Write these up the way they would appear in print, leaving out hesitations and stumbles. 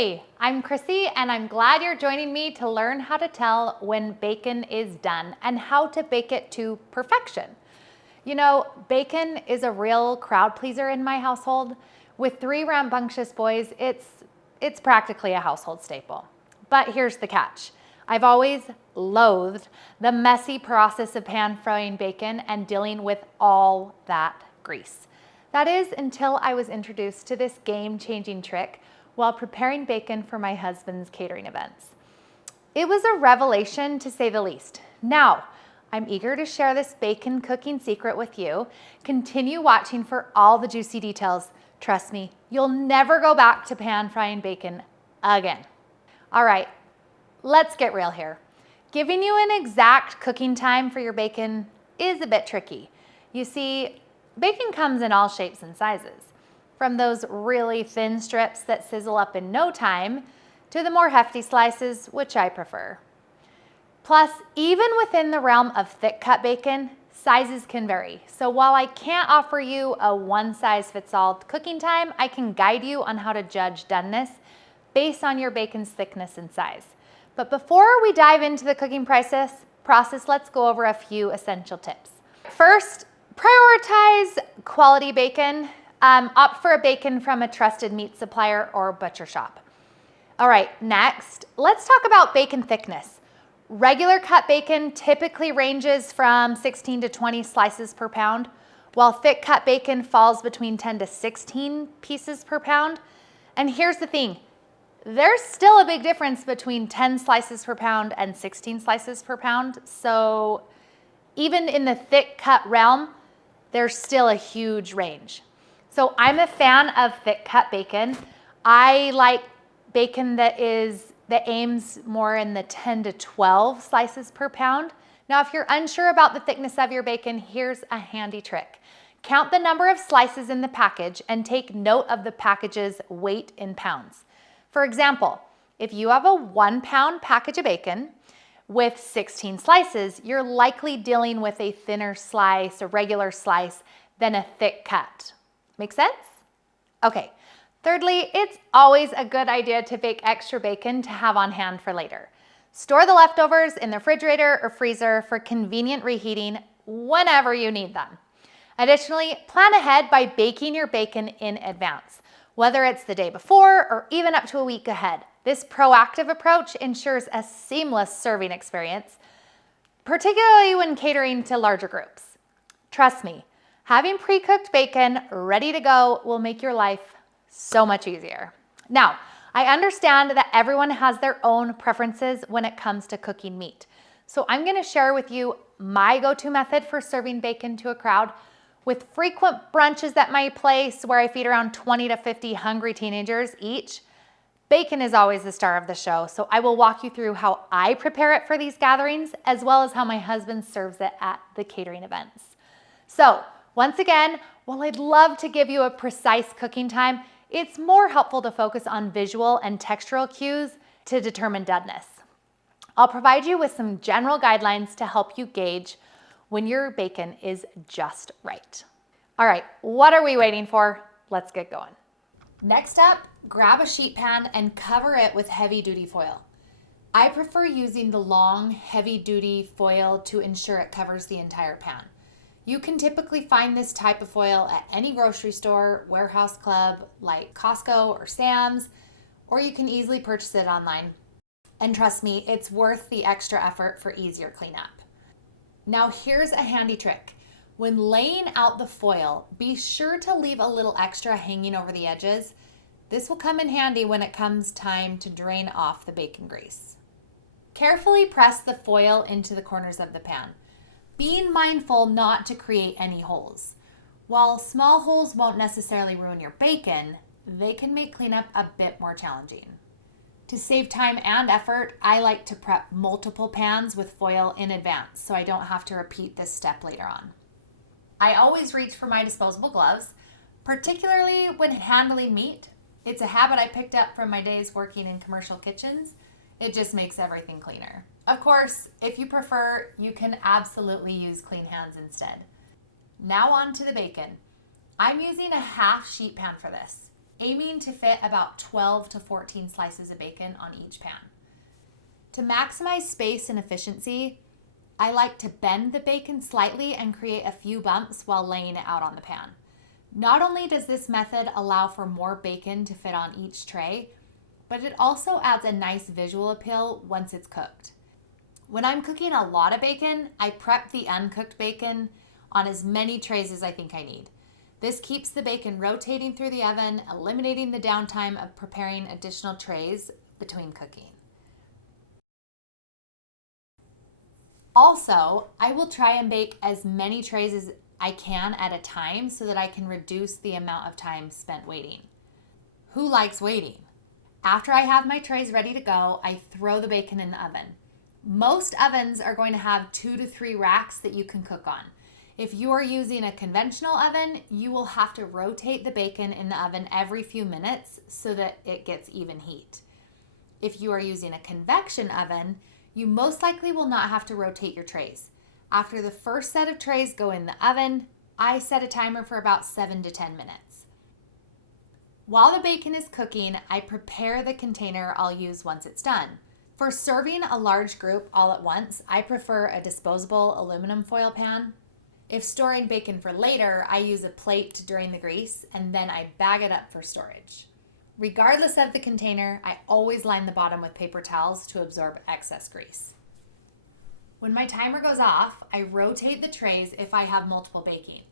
Hey, I'm Chrissy and I'm glad you're joining me to learn how to tell when bacon is done and how to bake it to perfection. You know, bacon is a real crowd pleaser in my household. With three rambunctious boys, it's practically a household staple. But here's the catch. I've always loathed the messy process of pan frying bacon and dealing with all that grease. That is until I was introduced to this game-changing trick while preparing bacon for my husband's catering events. It was a revelation, to say the least. Now, I'm eager to share this bacon cooking secret with you. Continue watching for all the juicy details. Trust me, you'll never go back to pan frying bacon again. All right, let's get real here. Giving you an exact cooking time for your bacon is a bit tricky. You see, bacon comes in all shapes and sizes, from those really thin strips that sizzle up in no time to the more hefty slices, which I prefer. Plus, even within the realm of thick cut bacon, sizes can vary. So while I can't offer you a one-size-fits-all cooking time, I can guide you on how to judge doneness based on your bacon's thickness and size. But before we dive into the cooking process, let's go over a few essential tips. First, prioritize quality bacon. Opt for a bacon from a trusted meat supplier or butcher shop. All right, next, let's talk about bacon thickness. Regular cut bacon typically ranges from 16 to 20 slices per pound, while thick cut bacon falls between 10 to 16 pieces per pound. And here's the thing, there's still a big difference between 10 slices per pound and 16 slices per pound. So even in the thick cut realm, there's still a huge range. So I'm a fan of thick cut bacon. I like bacon that aims more in the 10 to 12 slices per pound. Now, if you're unsure about the thickness of your bacon, here's a handy trick. Count the number of slices in the package and take note of the package's weight in pounds. For example, if you have a 1 pound package of bacon with 16 slices, you're likely dealing with a thinner slice, a regular slice, than a thick cut. Make sense? Okay. Thirdly, it's always a good idea to bake extra bacon to have on hand for later. Store the leftovers in the refrigerator or freezer for convenient reheating whenever you need them. Additionally, plan ahead by baking your bacon in advance, whether it's the day before or even up to a week ahead. This proactive approach ensures a seamless serving experience, particularly when catering to larger groups. Trust me, having pre-cooked bacon ready to go will make your life so much easier. Now, I understand that everyone has their own preferences when it comes to cooking meat. So I'm gonna share with you my go-to method for serving bacon to a crowd. With frequent brunches at my place where I feed around 20 to 50 hungry teenagers each, bacon is always the star of the show. So I will walk you through how I prepare it for these gatherings, as well as how my husband serves it at the catering events. So, once again, while I'd love to give you a precise cooking time, it's more helpful to focus on visual and textural cues to determine doneness. I'll provide you with some general guidelines to help you gauge when your bacon is just right. All right, what are we waiting for? Let's get going. Next up, grab a sheet pan and cover it with heavy-duty foil. I prefer using the long, heavy-duty foil to ensure it covers the entire pan. You can typically find this type of foil at any grocery store, warehouse club like Costco or Sam's, or you can easily purchase it online. And trust me, it's worth the extra effort for easier cleanup. Now here's a handy trick. When laying out the foil, be sure to leave a little extra hanging over the edges. This will come in handy when it comes time to drain off the bacon grease. Carefully press the foil into the corners of the pan, being mindful not to create any holes. While small holes won't necessarily ruin your bacon, they can make cleanup a bit more challenging. To save time and effort, I like to prep multiple pans with foil in advance so I don't have to repeat this step later on. I always reach for my disposable gloves, particularly when handling meat. It's a habit I picked up from my days working in commercial kitchens. It just makes everything cleaner. Of course, if you prefer, you can absolutely use clean hands instead. Now on to the bacon. I'm using a half sheet pan for this. aiming to fit about 12 to 14 slices of bacon on each pan. To maximize space and efficiency, I like to bend the bacon slightly and create a few bumps while laying it out on the pan. Not only does this method allow for more bacon to fit on each tray, but it also adds a nice visual appeal once it's cooked. When I'm cooking a lot of bacon, I prep the uncooked bacon on as many trays as I think I need. This keeps the bacon rotating through the oven, eliminating the downtime of preparing additional trays between cooking. Also, I will try and bake as many trays as I can at a time so that I can reduce the amount of time spent waiting. Who likes waiting? After I have my trays ready to go, I throw the bacon in the oven. Most ovens are going to have 2 to 3 racks that you can cook on. If you are using a conventional oven, you will have to rotate the bacon in the oven every few minutes so that it gets even heat. If you are using a convection oven, you most likely will not have to rotate your trays. After the first set of trays go in the oven, I set a timer for about 7 to 10 minutes. While the bacon is cooking, I prepare the container I'll use once it's done. For serving a large group all at once, I prefer a disposable aluminum foil pan. If storing bacon for later, I use a plate to drain the grease and then I bag it up for storage. Regardless of the container, I always line the bottom with paper towels to absorb excess grease. When my timer goes off, I rotate the trays if I have multiple baking.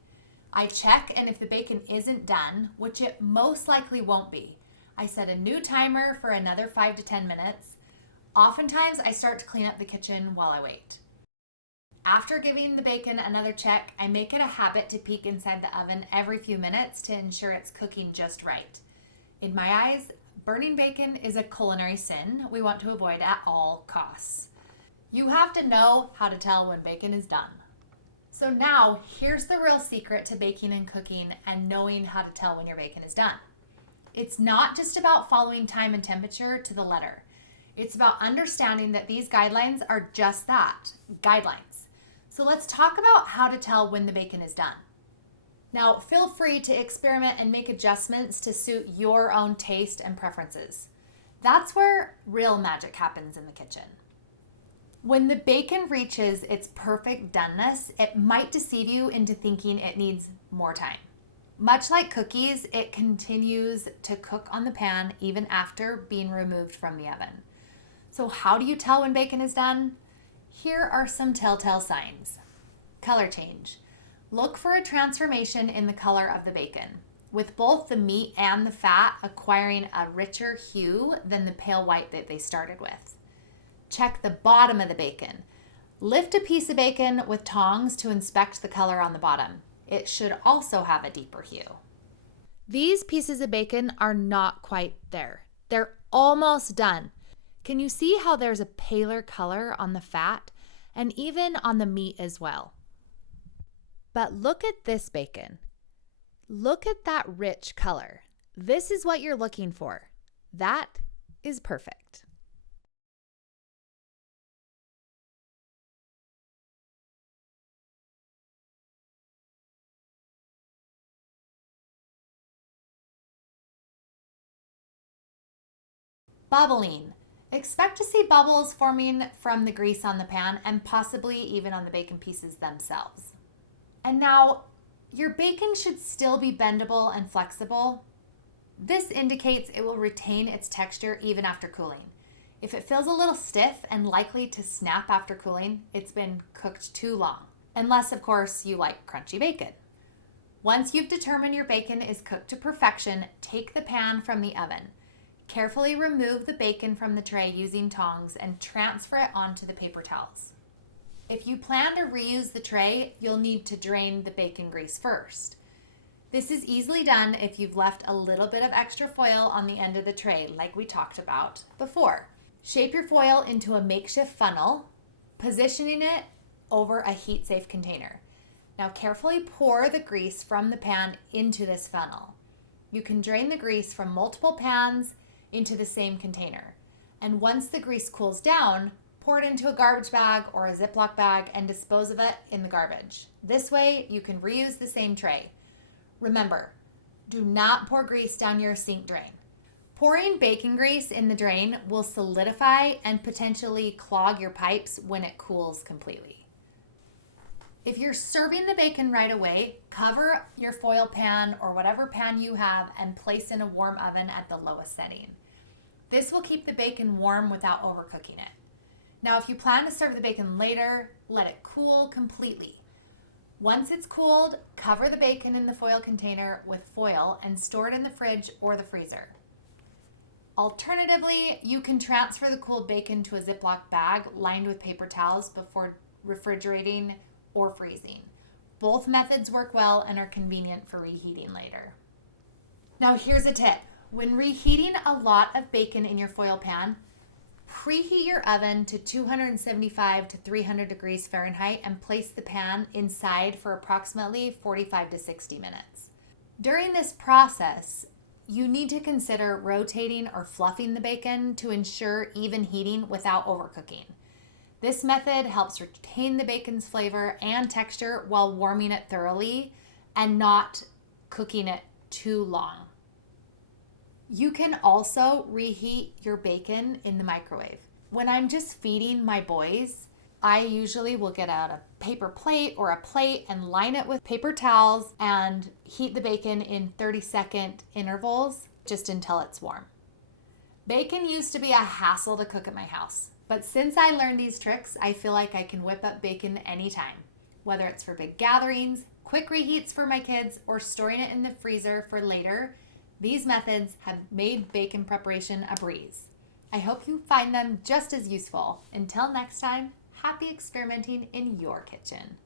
I check, and if the bacon isn't done, which it most likely won't be, I set a new timer for another 5 to 10 minutes. Oftentimes, I start to clean up the kitchen while I wait. After giving the bacon another check, I make it a habit to peek inside the oven every few minutes to ensure it's cooking just right. In my eyes, burning bacon is a culinary sin we want to avoid at all costs. You have to know how to tell when bacon is done. So now, here's the real secret to baking and cooking and knowing how to tell when your bacon is done. It's not just about following time and temperature to the letter. It's about understanding that these guidelines are just that, guidelines. So let's talk about how to tell when the bacon is done. Now, feel free to experiment and make adjustments to suit your own taste and preferences. That's where real magic happens in the kitchen. When the bacon reaches its perfect doneness, it might deceive you into thinking it needs more time. Much like cookies, it continues to cook on the pan even after being removed from the oven. So how do you tell when bacon is done? Here are some telltale signs. Color change. Look for a transformation in the color of the bacon, with both the meat and the fat acquiring a richer hue than the pale white that they started with. Check the bottom of the bacon. Lift a piece of bacon with tongs to inspect the color on the bottom. It should also have a deeper hue. These pieces of bacon are not quite there. They're almost done. Can you see how there's a paler color on the fat and even on the meat as well? But look at this bacon. Look at that rich color. This is what you're looking for. That is perfect. Bubbling. Expect to see bubbles forming from the grease on the pan and possibly even on the bacon pieces themselves. And now, your bacon should still be bendable and flexible. This indicates it will retain its texture even after cooling. If it feels a little stiff and likely to snap after cooling, it's been cooked too long. Unless, of course, you like crunchy bacon. Once you've determined your bacon is cooked to perfection, take the pan from the oven. Carefully remove the bacon from the tray using tongs and transfer it onto the paper towels. If you plan to reuse the tray, you'll need to drain the bacon grease first. This is easily done if you've left a little bit of extra foil on the end of the tray, like we talked about before. Shape your foil into a makeshift funnel, positioning it over a heat-safe container. Now carefully pour the grease from the pan into this funnel. You can drain the grease from multiple pans into the same container. And once the grease cools down, pour it into a garbage bag or a Ziploc bag and dispose of it in the garbage. This way, you can reuse the same tray. Remember, Do not pour grease down your sink drain. Pouring bacon grease in the drain will solidify and potentially clog your pipes when it cools completely. If you're serving the bacon right away, cover your foil pan or whatever pan you have and place in a warm oven at the lowest setting. This will keep the bacon warm without overcooking it. Now, if you plan to serve the bacon later, let it cool completely. Once it's cooled, cover the bacon in the foil container with foil and store it in the fridge or the freezer. Alternatively, you can transfer the cooled bacon to a Ziploc bag lined with paper towels before refrigerating or freezing. Both methods work well and are convenient for reheating later. Now here's a tip. When reheating a lot of bacon in your foil pan, preheat your oven to 275 to 300 degrees Fahrenheit and place the pan inside for approximately 45 to 60 minutes. During this process, you need to consider rotating or fluffing the bacon to ensure even heating without overcooking. This method helps retain the bacon's flavor and texture while warming it thoroughly and not cooking it too long. You can also reheat your bacon in the microwave. When I'm just feeding my boys, I usually will get out a paper plate or a plate and line it with paper towels and heat the bacon in 30-second intervals just until it's warm. Bacon used to be a hassle to cook at my house, but since I learned these tricks, I feel like I can whip up bacon anytime, whether it's for big gatherings, quick reheats for my kids, or storing it in the freezer for later. These methods have made bacon preparation a breeze. I hope you find them just as useful. Until next time, happy experimenting in your kitchen.